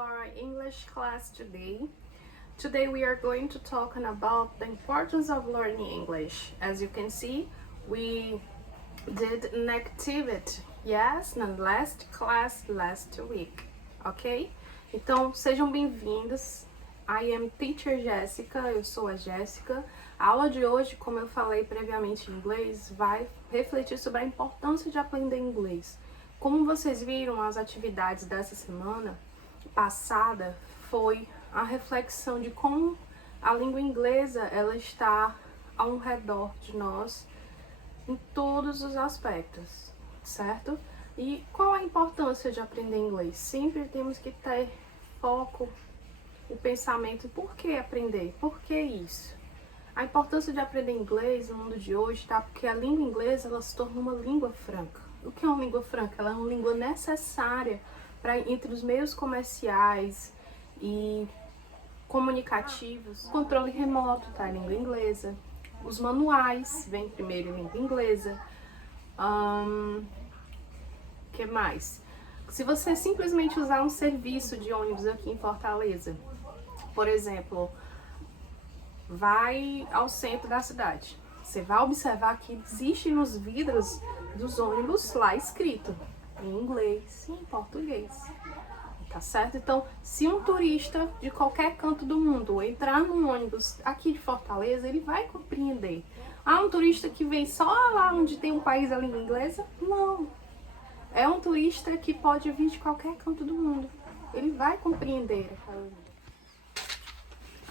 our English class today. Today we are going to talk about the importance of learning English. As you can see, we did an activity, yes, na last class last week, ok? Então, sejam bem-vindos. I am Teacher Jéssica, eu sou a Jéssica. A aula de hoje, como eu falei previamente em inglês, vai refletir sobre a importância de aprender inglês. Como vocês viram, as atividades dessa semana passada foi a reflexão de como a língua inglesa ela está ao redor de nós em todos os aspectos, certo? E qual a importância de aprender inglês? Sempre temos que ter foco, o pensamento, por que aprender? Por que isso? A importância de aprender inglês no mundo de hoje tá porque a língua inglesa ela se tornou uma língua franca. O que é uma língua franca? Ela é uma língua necessária para entre os meios comerciais e comunicativos. O controle remoto tá em língua inglesa. Os manuais vêm primeiro em língua inglesa. Que mais? Se você simplesmente usar um serviço de ônibus aqui em Fortaleza, por exemplo, vai ao centro da cidade, você vai observar que existe nos vidros dos ônibus lá escrito em inglês e em português, tá certo? Então, se um turista de qualquer canto do mundo entrar num ônibus aqui de Fortaleza, ele vai compreender. Ah, um turista que vem só lá onde tem um país a língua inglesa? Não. É um turista que pode vir de qualquer canto do mundo. Ele vai compreender aquela língua.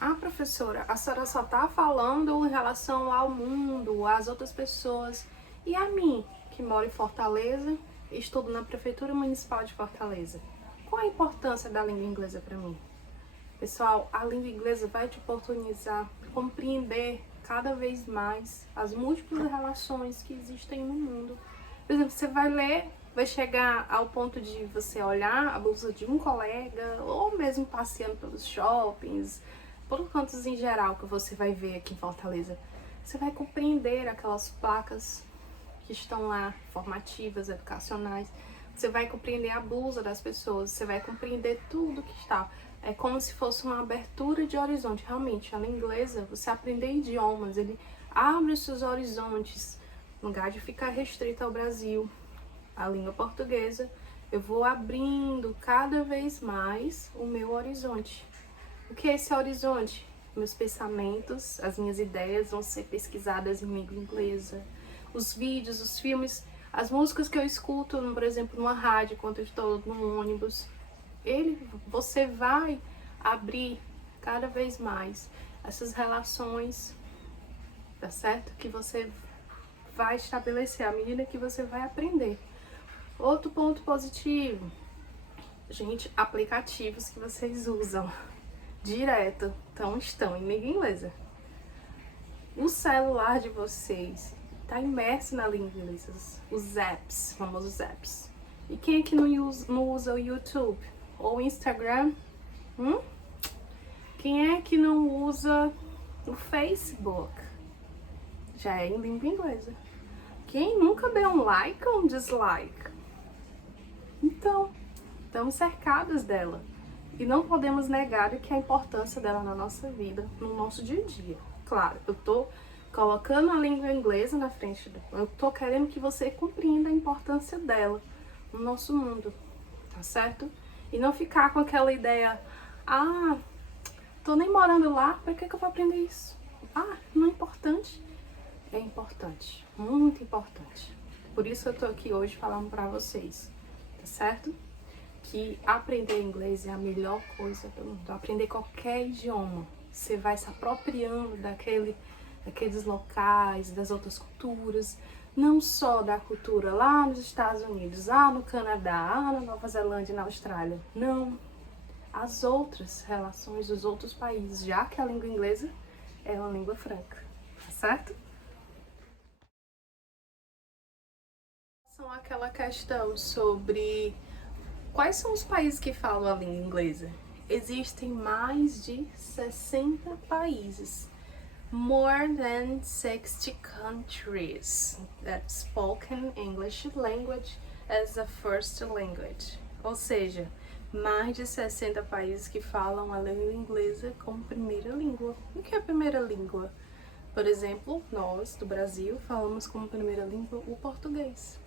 Ah, professora, a senhora só tá falando em relação ao mundo, às outras pessoas. E a mim, que moro em Fortaleza, estudo na Prefeitura Municipal de Fortaleza. Qual a importância da língua inglesa para mim? Pessoal, a língua inglesa vai te oportunizar compreender cada vez mais as múltiplas relações que existem no mundo. Por exemplo, você vai ler, vai chegar ao ponto de você olhar a blusa de um colega, ou mesmo passeando pelos shoppings, por cantos em geral que você vai ver aqui em Fortaleza. Você vai compreender aquelas placas que estão lá, formativas, educacionais. Você vai compreender a blusa das pessoas, você vai compreender tudo que está. É como se fosse uma abertura de horizonte. Realmente, a língua inglesa, você aprender idiomas, ele abre os seus horizontes. No lugar de ficar restrito ao Brasil, a língua portuguesa, eu vou abrindo cada vez mais o meu horizonte. O que é esse horizonte? Meus pensamentos, as minhas ideias vão ser pesquisadas em língua inglesa. Os vídeos, os filmes, as músicas que eu escuto, por exemplo, numa rádio, quando eu estou no ônibus, você vai abrir cada vez mais essas relações, tá certo? Que você vai estabelecer à medida que você vai aprender. Outro ponto positivo, gente, aplicativos que vocês usam direto, então estão em língua inglesa. O celular de vocês está imerso na língua inglesa, os apps, famosos apps. E quem é que não usa o YouTube ou o Instagram? Quem é que não usa o Facebook? Já é em língua inglesa. Quem nunca deu um like ou um dislike? Então, estamos cercados dela. E não podemos negar que a importância dela na nossa vida, no nosso dia a dia. Claro, eu tô colocando a língua inglesa na frente, eu tô querendo que você compreenda a importância dela no nosso mundo, tá certo? E não ficar com aquela ideia, tô nem morando lá, pra que eu vou aprender isso? Não é importante. É importante, muito importante. Por isso eu tô aqui hoje falando pra vocês, tá certo? Que aprender inglês é a melhor coisa do mundo. Aprender qualquer idioma, você vai se apropriando daqueles locais, das outras culturas, não só da cultura lá nos Estados Unidos, no Canadá, na Nova Zelândia, na Austrália. Não, as outras relações dos outros países, já que a língua inglesa é uma língua franca, tá certo? São aquela questão sobre quais são os países que falam a língua inglesa? Existem mais de 60 países. More than 60 countries that spoken English language as a first language. Ou seja, mais de 60 países que falam a língua inglesa como primeira língua. O que é a primeira língua? Por exemplo, nós do Brasil falamos como primeira língua o português,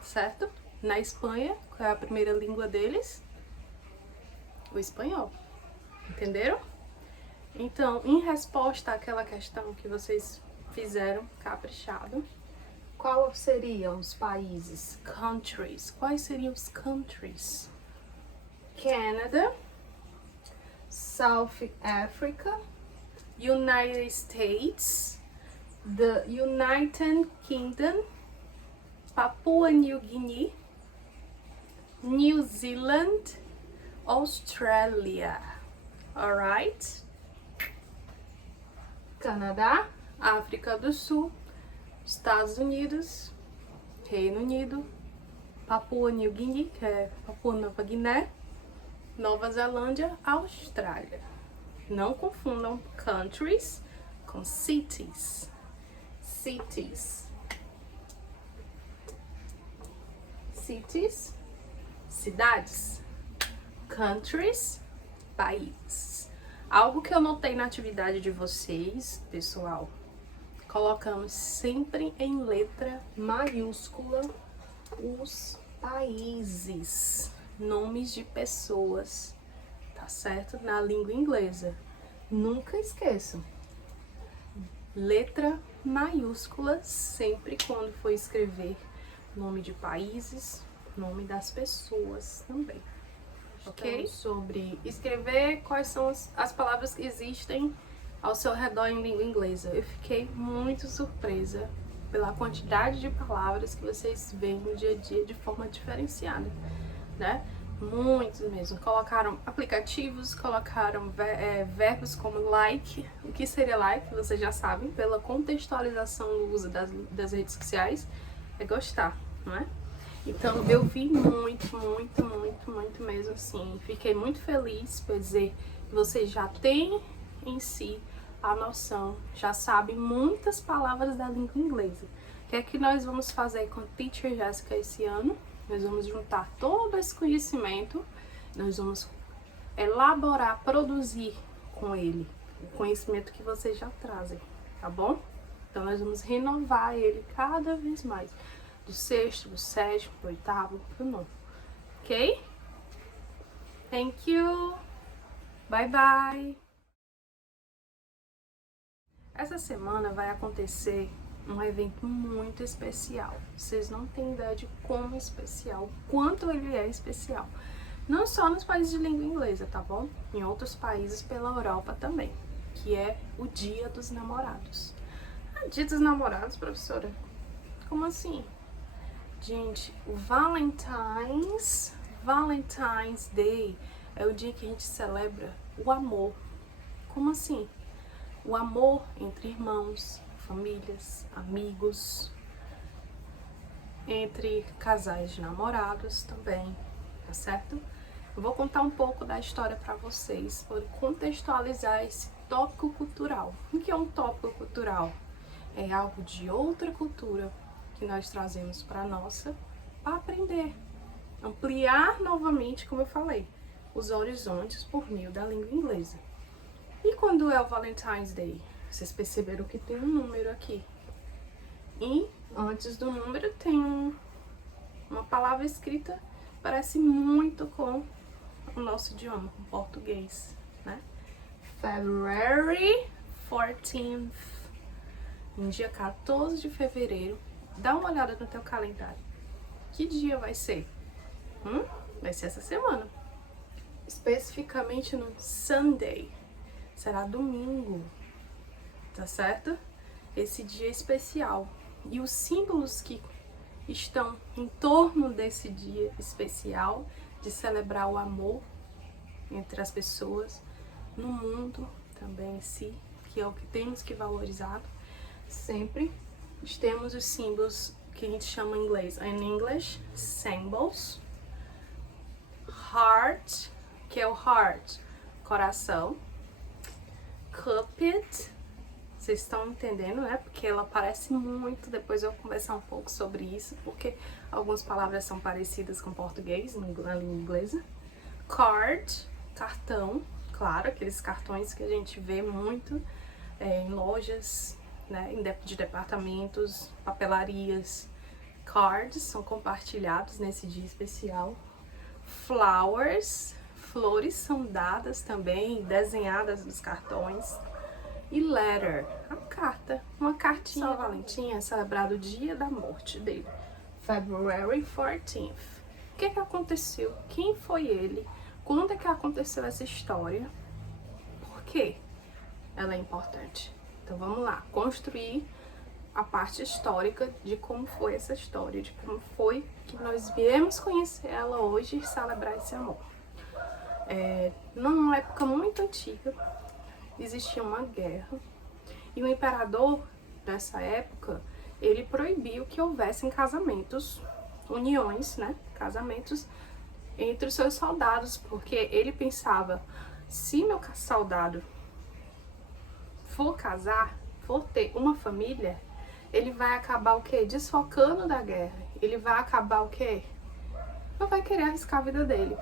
certo? Na Espanha, qual é a primeira língua deles? O espanhol. Entenderam? Então, em resposta àquela questão que vocês fizeram caprichado, quais seriam os países? Countries. Quais seriam os countries? Canada, South Africa, United States, the United Kingdom, Papua New Guinea, New Zealand, Australia. Alright? Canadá, África do Sul, Estados Unidos, Reino Unido, Papua New Guinea, que é Papua Nova Guiné, Nova Zelândia, Austrália. Não confundam countries com cities. Cities. Cities, cidades. Countries, países. Algo que eu notei na atividade de vocês, pessoal, colocamos sempre em letra maiúscula os países, nomes de pessoas, tá certo? Na língua inglesa. Nunca esqueçam. Letra maiúscula sempre quando for escrever nome de países, nome das pessoas também. Ok? Sobre escrever quais são as palavras que existem ao seu redor em língua inglesa. Eu fiquei muito surpresa pela quantidade de palavras que vocês veem no dia a dia de forma diferenciada, né? Muitos mesmo. Colocaram aplicativos, colocaram verbos como like. O que seria like? Vocês já sabem, pela contextualização do uso das redes sociais, é gostar, não é? Então, eu vi muito mesmo, assim. Fiquei muito feliz por dizer que vocês já têm em si a noção, já sabem muitas palavras da língua inglesa. O que é que nós vamos fazer com a Teacher Jéssica esse ano? Nós vamos juntar todo esse conhecimento, nós vamos elaborar, produzir com ele o conhecimento que vocês já trazem, tá bom? Então, nós vamos renovar ele cada vez mais. Do sexto, do sétimo, do oitavo, pro nono. Ok? Thank you. Bye, bye. Essa semana vai acontecer um evento muito especial. Vocês não têm ideia de como especial, quanto ele é especial. Não só nos países de língua inglesa, tá bom? Em outros países pela Europa também. Que é o Dia dos Namorados. Ah, Dia dos Namorados, professora? Como assim? Gente, o Valentine's Day é o dia que a gente celebra o amor. Como assim? O amor entre irmãos, famílias, amigos, entre casais de namorados também, tá certo? Eu vou contar um pouco da história para vocês, para contextualizar esse tópico cultural. O que é um tópico cultural? É algo de outra cultura que nós trazemos para a nossa, para aprender, ampliar novamente, como eu falei, os horizontes por meio da língua inglesa. E quando é o Valentine's Day? Vocês perceberam que tem um número aqui. E antes do número tem uma palavra escrita, parece muito com o nosso idioma, o português, né? February 14th, no dia 14 de fevereiro. Dá uma olhada no teu calendário. Que dia vai ser? Vai ser essa semana. Especificamente no Sunday. Será domingo. Tá certo? Esse dia especial. E os símbolos que estão em torno desse dia especial de celebrar o amor entre as pessoas no mundo também em si, que é o que temos que valorizar sempre. Temos os símbolos que a gente chama em inglês, in English, symbols. Heart, que é o heart, coração. Cupid, vocês estão entendendo, né? Porque ela parece muito, depois eu vou conversar um pouco sobre isso, porque algumas palavras são parecidas com português, na língua inglesa. Card, cartão, claro, aqueles cartões que a gente vê muito em lojas, né, de departamentos, papelarias. Cards são compartilhados nesse dia especial. Flowers, flores são dadas também, desenhadas nos cartões. E letter, a carta, uma cartinha. São Valentim é celebrado o dia da morte dele, February 14th. O que aconteceu? Quem foi ele? Quando é que aconteceu essa história? Por quê ela é importante? Então vamos lá, construir a parte histórica de como foi essa história, de como foi que nós viemos conhecer ela hoje e celebrar esse amor. Numa época muito antiga, existia uma guerra e o imperador dessa época, ele proibiu que houvessem casamentos, uniões, né, casamentos entre os seus soldados, porque ele pensava, se meu soldado for casar, for ter uma família, ele vai acabar o quê? Desfocando da guerra. Ele vai acabar o quê? Não vai querer arriscar a vida dele,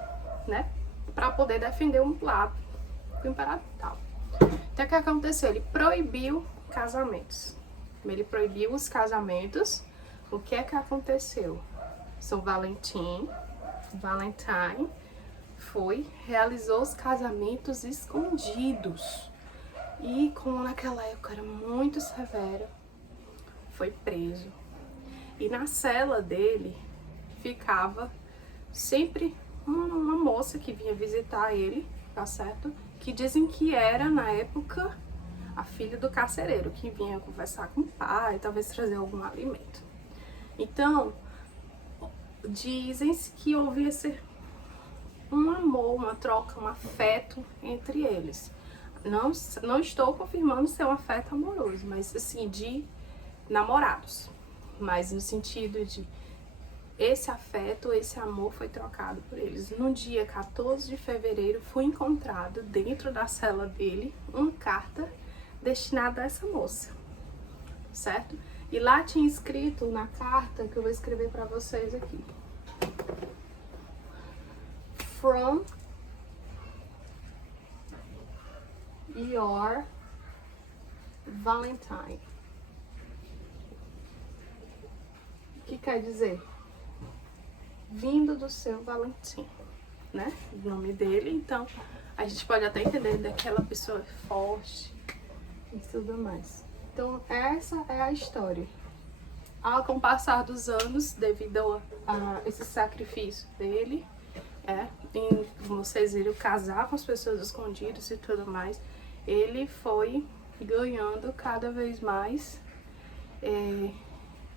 né? Pra poder defender um lado do imperador e tal. Então o que aconteceu? Ele proibiu casamentos. Ele proibiu os casamentos. O que é que aconteceu? São Valentine realizou os casamentos escondidos. E como naquela época era muito severa, foi preso. E na cela dele ficava sempre uma moça que vinha visitar ele, tá certo? Que dizem que era, na época, a filha do carcereiro, que vinha conversar com o pai, talvez trazer algum alimento. Então, dizem que houve esse um amor, uma troca, um afeto entre eles. Não estou confirmando ser um afeto amoroso, mas assim, de namorados. Mas no sentido de esse afeto, esse amor foi trocado por eles. No dia 14 de fevereiro foi encontrado dentro da cela dele uma carta destinada a essa moça, certo? E lá tinha escrito na carta, que eu vou escrever para vocês aqui. From your Valentine. O que quer dizer? Vindo do seu Valentim, né? O nome dele. Então, a gente pode até entender daquela pessoa forte e tudo mais. Então, essa é a história. Com o passar dos anos, devido a esse sacrifício dele, em, como vocês viram, casar com as pessoas escondidas e tudo mais, ele foi ganhando cada vez mais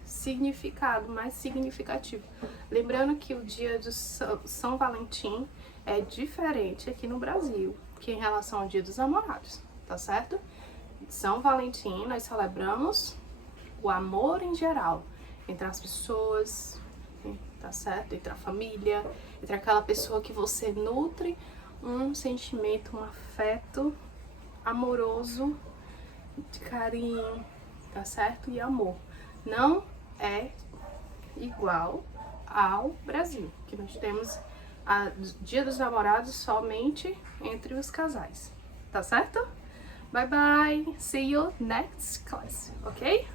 significado, mais significativo. Lembrando que o dia do São Valentim é diferente aqui no Brasil que em relação ao dia dos namorados, tá certo? São Valentim nós celebramos o amor em geral, entre as pessoas, tá certo? Entre a família, entre aquela pessoa que você nutre um sentimento, um afeto amoroso, de carinho, tá certo? E amor. Não é igual ao Brasil, que nós temos Dia dos Namorados somente entre os casais, tá certo? Bye bye, see you next class, ok?